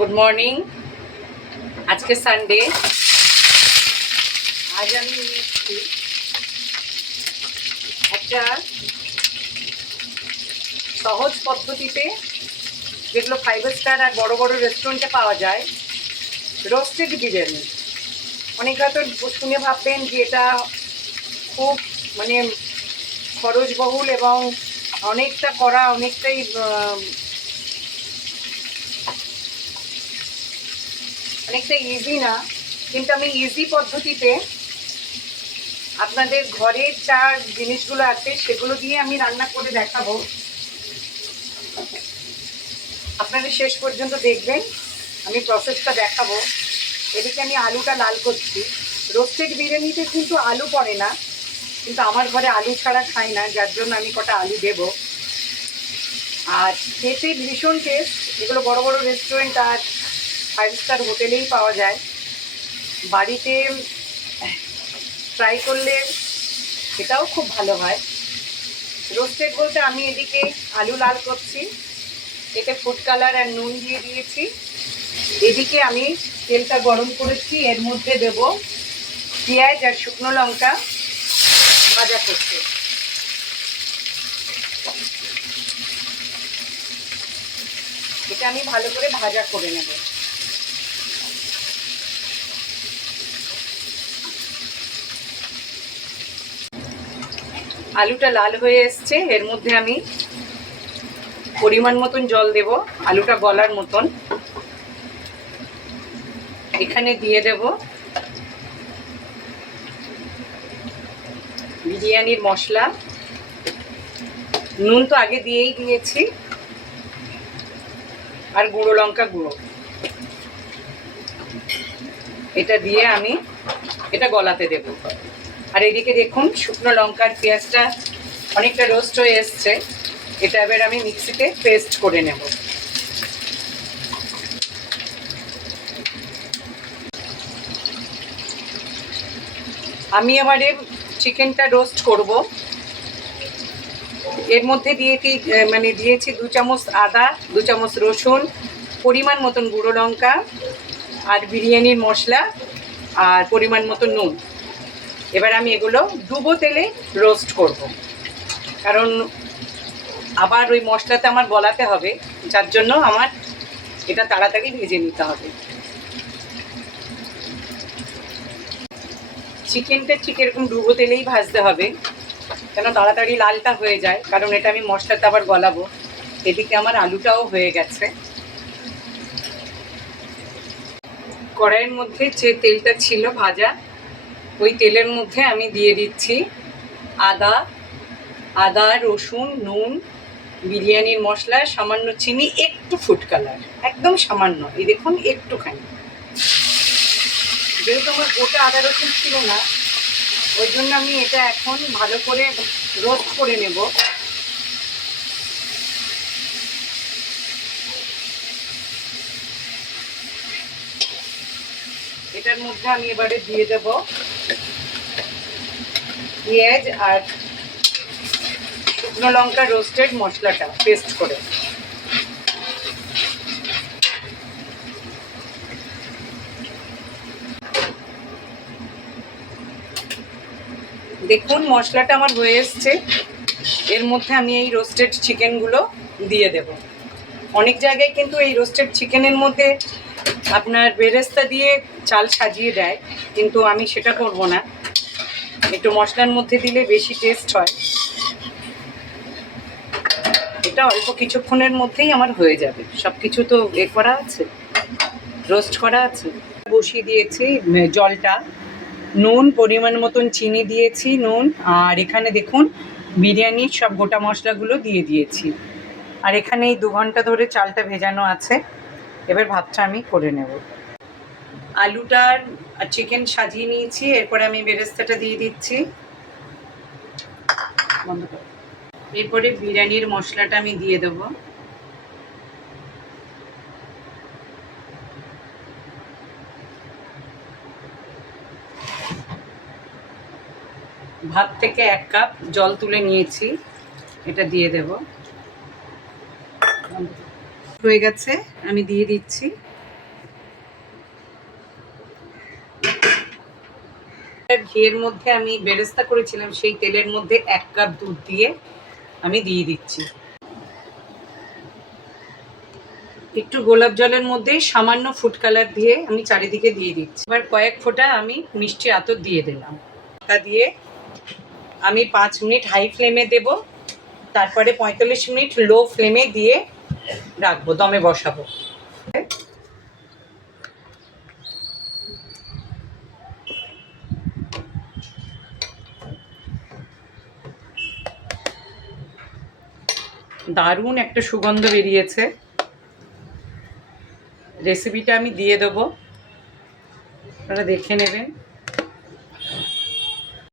Good morning. আজকে Sunday. আজ আমি নিচ্ছি একটা সহজ পদ্ধতিতে, যেগুলো 5 স্টার আর বড় বড় রেস্টুরেন্টে পাওয়া যায়, রোস্টেড বিরিয়ানি। অনেকে হয়তো শুনে ভাববেন যে এটা খুব খরচবহুল এবং অনেকটা করা অনেকটাই ইজি না, কিন্তু আমি ইজি পদ্ধতিতে আপনাদের ঘরের যা জিনিসগুলো আছে সেগুলো দিয়ে আমি রান্না করে দেখাবো। আপনারা শেষ পর্যন্ত দেখবেন, আমি প্রসেসটা দেখাবো। এদিকে আমি আলুটা লাল করছি। রোস্টেড বিরিয়ানিতে কিন্তু আলু পড়ে না, কিন্তু আমার ঘরে আলু ছাড়া খাই না, যার জন্য আমি কটা আলু দেব। আর খেতে ভীষণ টেস্ট। এগুলো বড় বড় রেস্টুরেন্ট আর 5 স্টার হোটেলেই পাওয়া যায়। বাড়িতে ট্রাই করলে সেটাও খুব ভালো হয়। রোস্টেড বলতে আমি এদিকে আলু লাল করছি, এতে ফুড কালার আর নুন দিয়ে দিয়েছি। এদিকে আমি তেলটা গরম করেছি, এর মধ্যে দেব পেঁয়াজ আর শুকনো লঙ্কা ভাজা করতে। এটা আমি ভালো করে ভাজা করে নেব। আলুটা লাল হয়ে এসছে, এর মধ্যে আমি পরিমাণ মতন জল দেব, আলুটা গলার মতন। এখানে দিয়ে দেব বিরিয়ানির মশলা। নুন তো আগে দিয়েই দিয়েছি, আর গুঁড়ো লঙ্কা গুঁড়ো। এটা দিয়ে আমি এটা গলাতে দেব। আর এদিকে দেখুন শুকনো লঙ্কার পেঁয়াজটা অনেকটা রোস্ট হয়ে এসছে। এটা এবার আমি মিক্সিতে পেস্ট করে নেব। আমি এবারে চিকেনটা রোস্ট করব। এর মধ্যে দিয়েছি 2 চামচ আদা, 2 চামচ রসুন, পরিমাণ মতন গুঁড়ো লঙ্কা, আর বিরিয়ানির মশলা, আর পরিমাণ মতন নুন। এবার আমি এগুলো ডুবো তেলে রোস্ট করব, কারণ আবার ওই মশলাতে আমার গলাতে হবে, যার জন্য আমার এটা তাড়াতাড়ি ভেজে নিতে হবে। চিকেনটা ঠিক এরকম ডুবো তেলেই ভাজতে হবে, কেন তাড়াতাড়ি লালটা হয়ে যায়, কারণ এটা আমি মশলাতে আবার গলাবো। এদিকে আমার আলুটাও হয়ে গেছে। কড়াইয়ের মধ্যে যে তেলটা ছিল ভাজা, ওই তেলের মধ্যে আমি দিয়ে দিচ্ছি আদা, রসুন, নুন, বিরিয়ানির মশলা, সামান্য চিনি, একটু ফুড কালার, একদম সামান্য। এই দেখুন একটুখানি। যেহেতু আমার গোটা আদা রসুন ছিল না, ওই জন্য আমি এটা এখন ভালো করে রোস্ট করে নেব। এটার মধ্যে আমি এবারে দিয়ে দেব পেঁয়াজ আর শুকনো লঙ্কা রোস্টেড মশলাটা পেস্ট করে। দেখুন মশলাটা আমার হয়ে এসছে। এর মধ্যে আমি এই রোস্টেড চিকেনগুলো দিয়ে দেব। অনেক জায়গায় কিন্তু এই রোস্টেড চিকেনের মধ্যে আপনার বেরেস্তা দিয়ে চাল সাজিয়ে দেয়, কিন্তু আমি সেটা করব না। একটু মশলার মধ্যে দিলে বেশি টেস্ট হয়। এটা অল্প কিছুক্ষণের মধ্যেই আমার হয়ে যাবে। সব কিছু তো করা আছে, রোস্ট করা আছে। বসিয়ে দিয়েছি জলটা, নুন পরিমাণ মতন, চিনি দিয়েছি, নুন। আর এখানে দেখুন বিরিয়ানির সব গোটা মশলাগুলো দিয়ে দিয়েছি। আর এখানে এই 2 ঘন্টা ধরে চালটা ভেজানো আছে। এবার ভাতটা আমি করে নেব। আলুটার আর চিকেন সাজিয়ে নিয়েছি, এরপরে আমি বেরেস্তাটা দিয়ে দিচ্ছি। এরপরে বিরিয়ানির মশলাটা আমি দিয়ে দেব। ভাত থেকে 1 কাপ জল তুলে নিয়েছি, এটা দিয়ে দেব। হয়ে গেছে, আমি দিয়ে দিচ্ছি। ঘিয়ের মধ্যে আমি বেরেস্তা করেছিলাম, সেই তেলের মধ্যে 1 কাপ দুধ দিয়ে আমি দিয়ে দিচ্ছি। একটু গোলাপ জলের মধ্যে সামান্য ফুড কালার দিয়ে আমি চারিদিকে দিয়ে দিচ্ছি। এবার কয়েক ফোঁটা আমি মিষ্টি আতর দিয়ে দিলাম। তা দিয়ে আমি 5 মিনিট হাই ফ্লেমে দেব, তারপরে 45 মিনিট লো ফ্লেমে দিয়ে রাখবো, দমে বসাবো। দারুণ একটা সুগন্ধ বেরিয়েছে। রেসিপিটা আমি দিয়ে দেবো, আপনারা দেখে নেবেন।